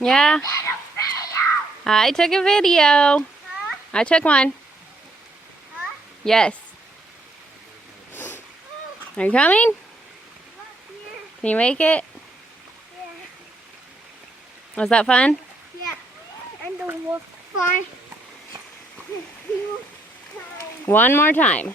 Yeah. I took a video. Huh? I took one. Huh? Yes. Are you coming? Look here. Can you make it? Yeah. Was that fun? Yeah. And the wolf fly. One more time.